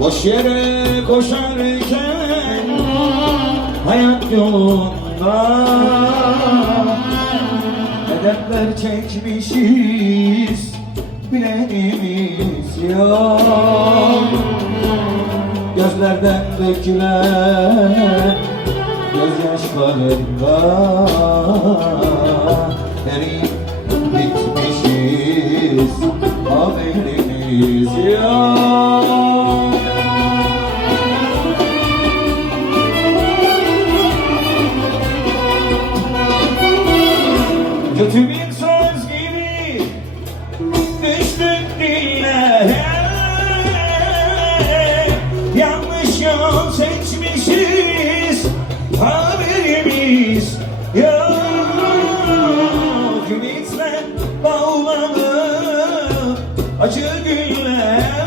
Boş yere koşarken hayat yolunda Hedefler çekmişiz bilenimiz yok. Gözlerden dökülen gözyaşlarında Eriyip bitmişiz haberimiz yok Kötü bir söz gibi düştük dillere Yanlış yol seçmişiz haberimiz yok. Ümitle bağlanıp acı günler